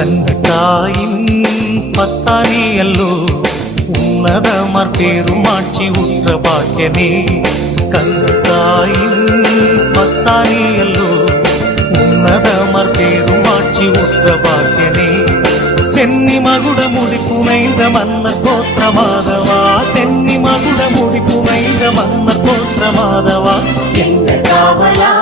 கண்டாயின் பத்தானியல்லோ உன்னதமர் பெருமாட்சி உற்ற பாக்கியனே கண்டாயின் பத்தானியல்லோ உன்னதமர் பெருமாட்சி உற்ற பாக்கியனே சென்னி மகுட முடி புனைந்த மன்னர் கோத்திர மாதவா சென்னி மகுட முடி புனைந்த மன்னர் கோத்திர மாதவா எங்க காவலா